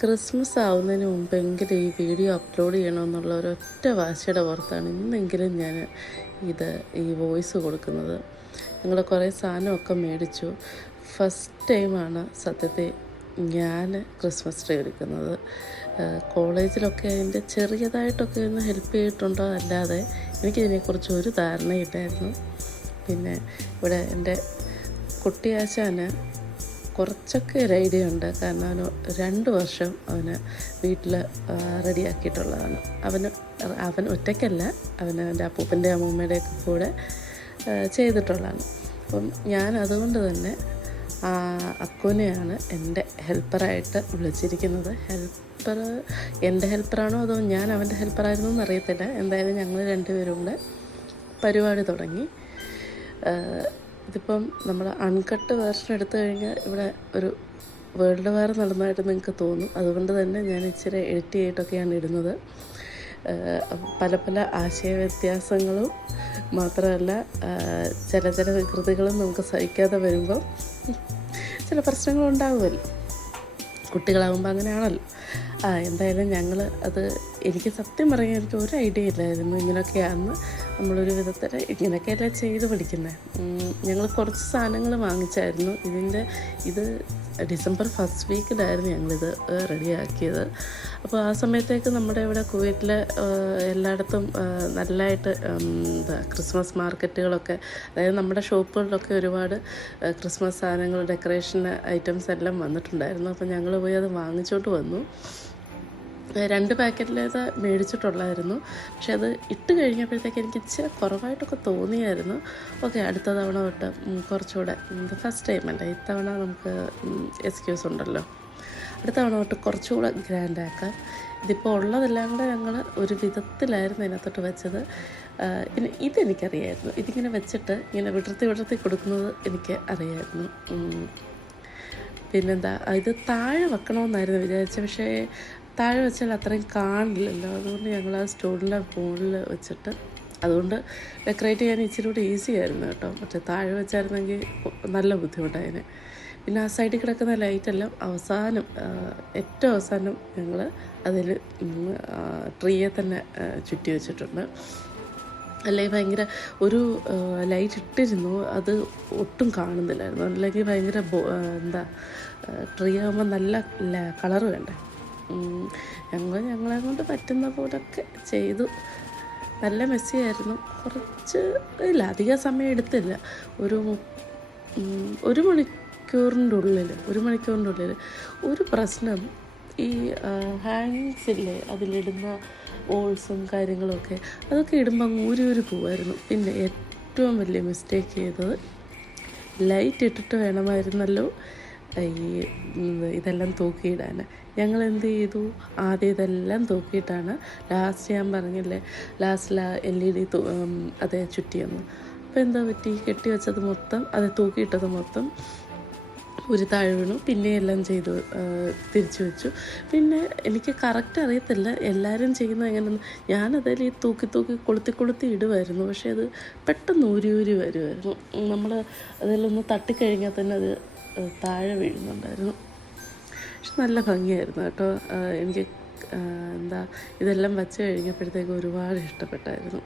Christmas ആവുന്നതിന് മുമ്പെങ്കിലും ഈ വീഡിയോ അപ്ലോഡ് ചെയ്യണമെന്നുള്ള ഒരൊറ്റ വാശിയുടെ പുറത്താണ് ഇന്നെങ്കിലും ഞാൻ ഈ വോയിസ് കൊടുക്കുന്നത്. ഞങ്ങൾ കുറേ സാധനമൊക്കെ മേടിച്ചു. ഫസ്റ്റ് ടൈമാണ് സത്യത്തിൽ ഞാൻ ക്രിസ്മസ് ട്രീ ഒരുക്കുന്നത്. കോളേജിലൊക്കെ അതിൻ്റെ ചെറിയതായിട്ടൊക്കെ ഒന്ന് ഹെൽപ്പ് ചെയ്തിട്ടുണ്ടോ അല്ലാതെ എനിക്കിതിനെക്കുറിച്ച് ഒരു ധാരണയില്ലായിരുന്നു. പിന്നെ ഇവിടെ എൻ്റെ കുട്ടിയാശാന് കുറച്ചൊക്കെ ഒരു ഐഡിയ ഉണ്ട്. കാരണം അവന് 2 വർഷം വീട്ടിൽ റെഡിയാക്കിയിട്ടുള്ളതാണ്. അവൻ ഒറ്റയ്ക്കല്ല, അവൻ്റെ അപ്പൂപ്പൻ്റെ അമ്മൂമ്മയുടെയൊക്കെ കൂടെ ചെയ്തിട്ടുള്ളതാണ്. അപ്പം ഞാൻ അതുകൊണ്ട് തന്നെ അക്കുനെയാണ് എൻ്റെ ഹെൽപ്പറായിട്ട് വിളിച്ചിരിക്കുന്നത്. എൻ്റെ ഹെൽപ്പറാണോ അതോ ഞാൻ അവൻ്റെ ഹെൽപ്പറായിരുന്നു എന്നറിയത്തില്ല. എന്തായാലും ഞങ്ങൾ 2 പേരും കൂടെ പരിപാടി തുടങ്ങി. ഇതിപ്പം നമ്മൾ അൺകട്ട് വേർഷൻ എടുത്തു കഴിഞ്ഞാൽ ഇവിടെ ഒരു വേൾഡ് വാർ നടന്നതായിട്ട് നിങ്ങൾക്ക് തോന്നും. അതുകൊണ്ട് തന്നെ ഞാൻ ഇച്ചിരി എഡിറ്റ് ചെയ്തിട്ടൊക്കെയാണ് ഇടുന്നത്. പല ആശയവ്യത്യാസങ്ങളും മാത്രമല്ല ചില വികൃതികളും നമുക്ക് സഹിക്കാതെ വരുമ്പോൾ ചില പ്രശ്നങ്ങളുണ്ടാകുമല്ലോ. കുട്ടികളാകുമ്പോൾ അങ്ങനെയാണല്ലോ. എന്തായാലും എനിക്ക് സത്യം പറയാൻ എനിക്ക് ഒരു ഐഡിയ ഇല്ലായിരുന്നു ഇങ്ങനെയൊക്കെയാണെന്ന്. നമ്മളൊരു വിധത്തിൽ ഇങ്ങനെയൊക്കെയല്ലേ ചെയ്ത് പഠിക്കുന്നത്. ഞങ്ങൾ കുറച്ച് സാധനങ്ങൾ വാങ്ങിച്ചായിരുന്നു. ഇത് ഡിസംബർ 1st വീക്കിലായിരുന്നു ഞങ്ങളിത് റെഡിയാക്കിയത്. അപ്പോൾ ആ സമയത്തേക്ക് നമ്മുടെ ഇവിടെ കുവൈറ്റിൽ എല്ലായിടത്തും നല്ലതായിട്ട് ക്രിസ്മസ് മാർക്കറ്റുകളൊക്കെ, അതായത് നമ്മുടെ ഷോപ്പുകളിലൊക്കെ ഒരുപാട് ക്രിസ്മസ് സാധനങ്ങൾ, ഡെക്കറേഷൻ ഐറ്റംസ് എല്ലാം വന്നിട്ടുണ്ടായിരുന്നു. അപ്പോൾ ഞങ്ങൾ പോയി അത് വാങ്ങിച്ചോണ്ട് വന്നു. 2 പാക്കറ്റിലേത് മേടിച്ചിട്ടുള്ളായിരുന്നു. പക്ഷെ അത് ഇട്ട് കഴിഞ്ഞപ്പോഴത്തേക്ക് എനിക്ക് ഇച്ചിരി കുറവായിട്ടൊക്കെ തോന്നിയായിരുന്നു. ഓക്കെ, അടുത്ത തവണ തൊട്ട് കുറച്ചുകൂടെ, ഫസ്റ്റ് ടൈം അല്ല, ഇത്തവണ നമുക്ക് എക്സ്ക്യൂസ് ഉണ്ടല്ലോ, അടുത്ത തവണ തൊട്ട് കുറച്ചുകൂടെ ഗ്രാൻഡാക്കാം. ഇതിപ്പോൾ ഉള്ളതെല്ലാം കൂടെ ഞങ്ങൾ ഒരു വിധത്തിലായിരുന്നു അതിനകത്തോട്ട് വെച്ചത്. പിന്നെ ഇതെനിക്കറിയായിരുന്നു, ഇതിങ്ങനെ വെച്ചിട്ട് ഇങ്ങനെ വിടർത്തി കൊടുക്കുന്നത് എനിക്ക് അറിയായിരുന്നു. പിന്നെന്താ, ഇത് താഴെ വെക്കണമെന്നായിരുന്നു വിചാരിച്ചത്. പക്ഷേ താഴെ വെച്ചാൽ അത്രയും കാണില്ലല്ലോ. അതുകൊണ്ട് ഞങ്ങൾ ആ സ്റ്റൂളിൻ്റെ മുകളിൽ വെച്ചിട്ട്, അതുകൊണ്ട് ഡെക്കറേറ്റ് ചെയ്യാൻ ഇച്ചിരി കൂടി ഈസി ആയിരുന്നു കേട്ടോ. പക്ഷേ താഴെ വെച്ചായിരുന്നെങ്കിൽ നല്ല ബുദ്ധിമുട്ടായിരുന്നു. പിന്നെ ആ സൈഡിൽ കിടക്കുന്ന ലൈറ്റെല്ലാം ഏറ്റവും അവസാനം ഞങ്ങൾ അതിൽ ട്രീയെ തന്നെ ചുറ്റി വെച്ചിട്ടുണ്ട്. അല്ലെങ്കിൽ ഭയങ്കര ഒരു ലൈറ്റ് ഇട്ടിരുന്നു, അത് ഒട്ടും കാണുന്നില്ലായിരുന്നു. അല്ലെങ്കിൽ ഭയങ്കര ട്രീ ആകുമ്പോൾ നല്ല കളറ് വേണ്ടേ. ഞങ്ങളെ കൊണ്ട് പറ്റുന്ന പോലൊക്കെ ചെയ്തു. നല്ല മെസ്സിയായിരുന്നു. അധികം സമയം എടുത്തില്ല. ഒരു മണിക്കൂറിൻ്റെ ഉള്ളിൽ ഒരു പ്രശ്നം, ഈ ഹാങ്ങിങ്സ് ഇല്ലേ, അതിലിടുന്ന ഓൾസും കാര്യങ്ങളൊക്കെ, അതൊക്കെ ഇടുമ്പോൾ ഊരി പോവായിരുന്നു. പിന്നെ ഏറ്റവും വലിയ മിസ്റ്റേക്ക് ചെയ്തത്, ലൈറ്റ് ഇട്ടിട്ട് വേണമായിരുന്നല്ലോ ഇതെല്ലാം തൂക്കിയിടാൻ. ഞങ്ങൾ എന്ത് ചെയ്തു, ആദ്യം ഇതെല്ലാം തൂക്കിയിട്ടാണ് ലാസ്റ്റ്, ഞാൻ പറഞ്ഞില്ലേ ലാസ്റ്റിൽ LED അതേ ചുറ്റിയെന്ന്. അപ്പോൾ എന്താ പറ്റി, കെട്ടി വെച്ചത് മൊത്തം, അത് തൂക്കിയിട്ടത് മൊത്തം ഒരു താഴെ വീണു. പിന്നെ എല്ലാം ചെയ്തു തിരിച്ചു വെച്ചു. പിന്നെ എനിക്ക് കറക്റ്റ് അറിയത്തില്ല എല്ലാവരും ചെയ്യുന്നത് എങ്ങനെയെന്ന്. ഞാനതിൽ ഈ തൂക്കി കൊളുത്തി ഇടുമായിരുന്നു. പക്ഷേ അത് പെട്ടെന്ന് ഊരി വരുമായിരുന്നു. നമ്മൾ അതിലൊന്ന് തട്ടിക്കഴിഞ്ഞാൽ തന്നെ അത് താഴെ വീഴുന്നുണ്ടായിരുന്നു. പക്ഷെ നല്ല ഭംഗിയായിരുന്നു കേട്ടോ. എനിക്ക് ഇതെല്ലാം വച്ച് കഴിഞ്ഞപ്പോഴത്തേക്ക് ഒരുപാട് ഇഷ്ടപ്പെട്ടായിരുന്നു.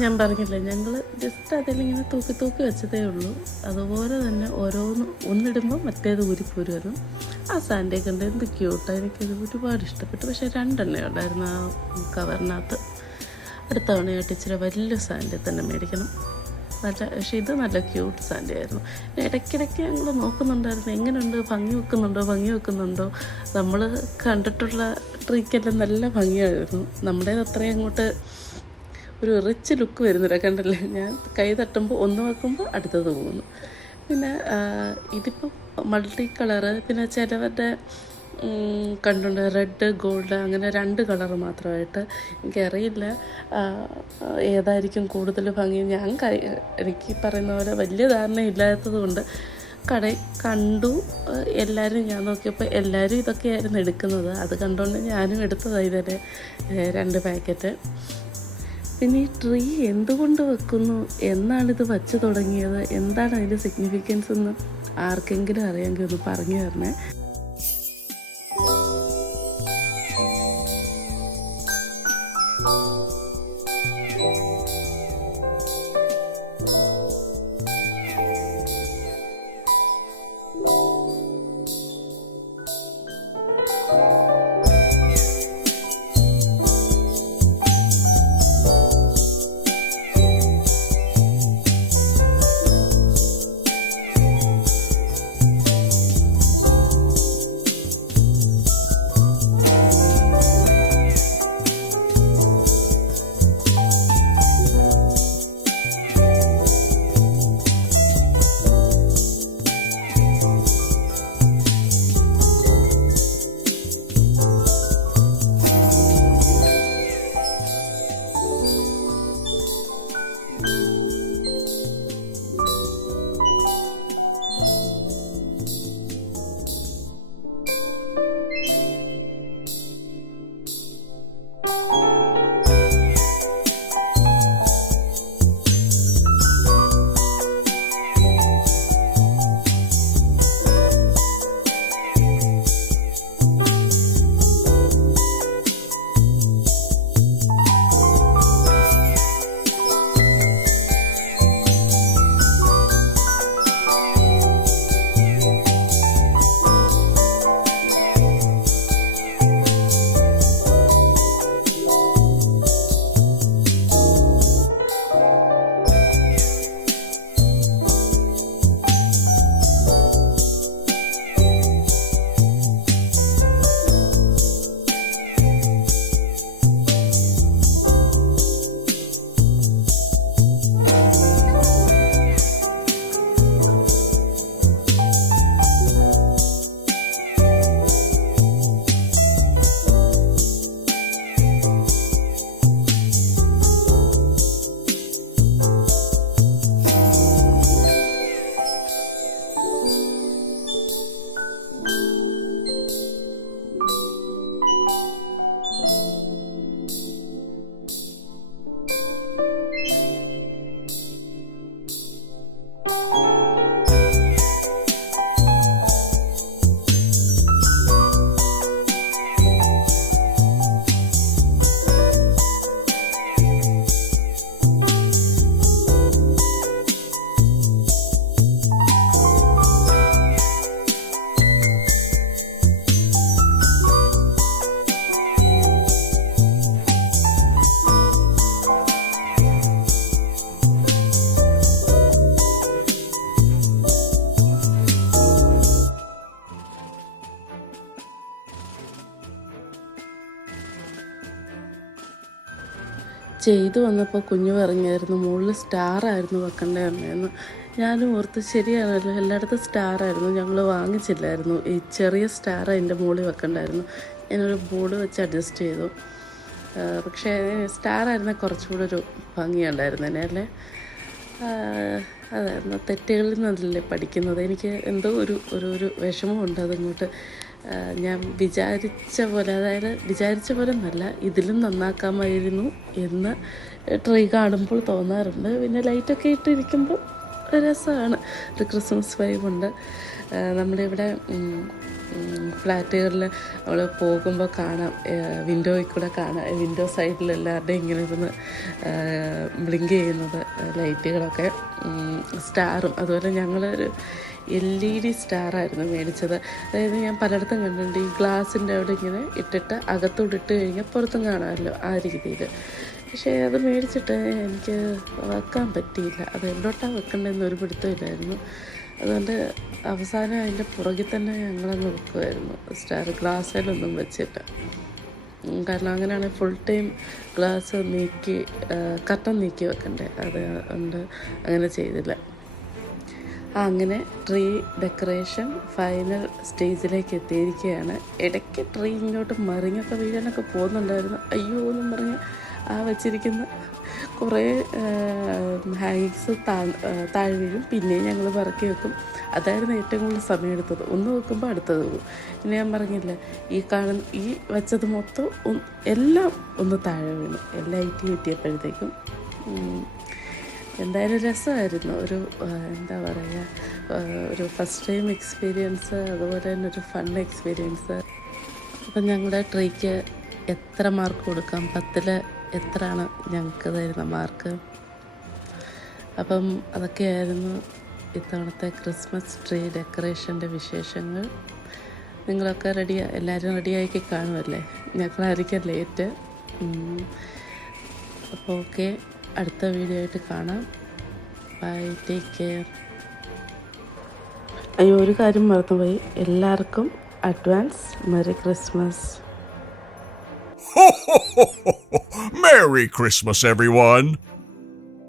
ഞാൻ പറഞ്ഞില്ലേ, ഞങ്ങൾ ജസ്റ്റ് അതിലിങ്ങനെ തൂക്കി തൂക്കി വെച്ചതേ ഉള്ളൂ. അതുപോലെ തന്നെ ഒന്നിടുമ്പോൾ മറ്റേത് ഊരിപ്പോരുമായിരുന്നു. ആ സാൻഡേ കണ്ട് എന്ത് ക്യൂട്ടാണ്, എനിക്കത് ഒരുപാട് ഇഷ്ടപ്പെട്ടു. പക്ഷേ 2 എണ്ണേ ഉണ്ടായിരുന്നു ആ കവറിനകത്ത്. അടുത്ത തവണയായിട്ട് ഇച്ചിരി വലിയ സാൻഡേ തന്നെ മേടിക്കണം. പക്ഷേ ഇത് നല്ല ക്യൂട്ട് സാൻഡേ ആയിരുന്നു. ഇടയ്ക്കിടയ്ക്ക് ഞങ്ങൾ നോക്കുന്നുണ്ടായിരുന്നു, എങ്ങനെയുണ്ട്, ഭംഗി വെക്കുന്നുണ്ടോ. നമ്മൾ കണ്ടിട്ടുള്ള ട്രീക്കെല്ലാം നല്ല ഭംഗിയായിരുന്നു. നമ്മുടേത് അത്രയും അങ്ങോട്ട് ഒരു റിച്ച് ലുക്ക് വരുന്നില്ല, കണ്ടല്ലേ. ഞാൻ കൈ തട്ടുമ്പോൾ ഒന്ന് വെക്കുമ്പോൾ അടുത്തത് പോകുന്നു. പിന്നെ ഇതിപ്പോൾ മൾട്ടി കളറ്, പിന്നെ ചിലവരുടെ കണ്ടുണ്ട് റെഡ് ഗോൾഡ്, അങ്ങനെ 2 കളറ് മാത്രമായിട്ട്. എനിക്കറിയില്ല ഏതായിരിക്കും കൂടുതൽ ഭംഗി. എനിക്ക് പറയുന്ന പോലെ വലിയ ധാരണ ഇല്ലാത്തത് കൊണ്ട് കടയിൽ കണ്ടു. എല്ലാവരും ഞാൻ നോക്കിയപ്പോൾ എല്ലാവരും ഇതൊക്കെയായിരുന്നു എടുക്കുന്നത്. അത് കണ്ടുകൊണ്ട് ഞാനും എടുത്തതാണ് ഇതേ 2 പാക്കറ്റ്. പിന്നെ ഈ ട്രീ എന്തുകൊണ്ട് വെക്കുന്നു, എന്നാണിത് വച്ച് തുടങ്ങിയത്, എന്താണ് അതിൻ്റെ സിഗ്നിഫിക്കൻസ് എന്ന് ആർക്കെങ്കിലും അറിയാമെങ്കിൽ ഒന്ന് പറഞ്ഞു തരണേ. ചെയ്തു വന്നപ്പോൾ കുഞ്ഞു പറഞ്ഞായിരുന്നു മുകളിൽ സ്റ്റാറായിരുന്നു വെക്കേണ്ടത് അമ്മയെന്ന്. ഞാനും ഓർത്ത് ശരിയാണല്ലോ, എല്ലായിടത്തും സ്റ്റാറായിരുന്നു, ഞങ്ങൾ വാങ്ങിച്ചില്ലായിരുന്നു. ഈ ചെറിയ സ്റ്റാർ അതിൻ്റെ മുകളിൽ വെക്കണ്ടായിരുന്നു. ഞാനൊരു ബോർഡ് വെച്ച് അഡ്ജസ്റ്റ് ചെയ്തു. പക്ഷേ സ്റ്റാറായിരുന്ന കുറച്ചുകൂടെ ഒരു ഭംഗിയുണ്ടായിരുന്നേനെ അല്ലേ. അതായിരുന്നു, തെറ്റുകളിൽ നിന്നല്ലേ പഠിക്കുന്നത്. എനിക്ക് എന്തോ ഒരു വിഷമമുണ്ട് അതിങ്ങോട്ട്. ഞാൻ വിചാരിച്ച പോലെ നല്ല, ഇതിലും നന്നാക്കാമായിരുന്നു എന്ന് ട്രൈ കാണുമ്പോൾ തോന്നാറുണ്ട്. പിന്നെ ലൈറ്റൊക്കെ ഇട്ടിരിക്കുമ്പോൾ രസമാണ്, ഒരു ക്രിസ്മസ് വൈബുണ്ട്. നമ്മുടെ ഇവിടെ ഫ്ലാറ്റുകളിൽ നമ്മൾ പോകുമ്പോൾ കാണാം, വിൻഡോയിൽ കൂടെ കാണാം, വിൻഡോ സൈഡിൽ എല്ലാവരുടെയും ഇങ്ങനെ ഇരുന്ന് ബ്ലിങ്ക് ചെയ്യുന്നത് ലൈറ്റുകളൊക്കെ. സ്റ്റാറും അതുപോലെ ഞങ്ങളൊരു LED സ്റ്റാറായിരുന്നു മേടിച്ചത്. അതായത് ഞാൻ പലയിടത്തും കണ്ടിട്ടുണ്ട്, ഈ ഗ്ലാസിൻ്റെ അവിടെ ഇങ്ങനെ ഇട്ടിട്ട് അകത്തോട്ട് ഇട്ട് കഴിഞ്ഞാൽ പുറത്തും കാണാമല്ലോ, ആ രീതിയിൽ. പക്ഷേ അത് മേടിച്ചിട്ട് എനിക്ക് വെക്കാൻ പറ്റിയില്ല. അത് എവിടോട്ടാണ് വെക്കേണ്ടതെന്ന് ഒരു പിടുത്തമില്ലായിരുന്നു. അതുകൊണ്ട് അവസാനം അതിൻ്റെ പുറകിൽ തന്നെ ഞങ്ങളങ്ങ് വെക്കുമായിരുന്നു സ്റ്റാർ, ഗ്ലാസ്സിലൊന്നും വെച്ചിട്ട്. കാരണം അങ്ങനെയാണെങ്കിൽ ഫുൾ ടൈം ഗ്ലാസ് നീക്കി കർട്ടൻ നീക്കി വെക്കണ്ടേ, അതുകൊണ്ട് അങ്ങനെ ചെയ്തില്ല. അങ്ങനെ ട്രീ ഡെക്കറേഷൻ ഫൈനൽ സ്റ്റേജിലേക്ക് എത്തിയിരിക്കുകയാണ്. ഇടയ്ക്ക് ട്രീ ഇങ്ങോട്ട് മറിഞ്ഞൊക്കെ വീഴാനൊക്കെ പോകുന്നുണ്ടായിരുന്നു. അയ്യോ എന്നും പറഞ്ഞ് ആ വച്ചിരിക്കുന്ന കുറേ ഹാങ്ങിങ്സ് താഴെ വീഴും. പിന്നെയും ഞങ്ങൾ പറക്കി വെക്കും. അതായിരുന്നു ഏറ്റവും കൂടുതൽ സമയം എടുത്തത്. ഒന്ന് വെക്കുമ്പോൾ അടുത്തത് പോകും. പിന്നെ ഞാൻ പറഞ്ഞില്ല, ഈ വെച്ചത് മൊത്തം എല്ലാം ഒന്ന് താഴെ വീണു, എല്ലാം കിട്ടിയപ്പോഴത്തേക്കും. എന്തായാലും രസമായിരുന്നു. ഒരു എന്താ പറയുക, ഒരു ഫസ്റ്റ് ടൈം എക്സ്പീരിയൻസ്, അതുപോലെ തന്നെ ഒരു ഫൺ എക്സ്പീരിയൻസ്. അപ്പം ഞങ്ങളുടെ ട്രീക്ക് എത്ര മാർക്ക് കൊടുക്കാം? 10ൽ എത്രയാണ് ഞങ്ങൾക്ക് തരുന്ന മാർക്ക്? അപ്പം അതൊക്കെയായിരുന്നു ഇത്തവണത്തെ ക്രിസ്മസ് ട്രീ ഡെക്കറേഷൻ്റെ വിശേഷങ്ങൾ. നിങ്ങളൊക്കെ എല്ലാവരും റെഡിയാക്കി കാണുമല്ലേ? ഞങ്ങളായിരിക്കും ലേറ്റ്. അപ്പോൾ ഓക്കെ, അടുത്ത വീഡിയോ ആയിട്ട് കാണാം. Bye, take care. അയ്യോ, ഒരു കാര്യം മറന്നുപോയി. എല്ലാവർക്കും advance merry Christmas. Merry Christmas, everyone!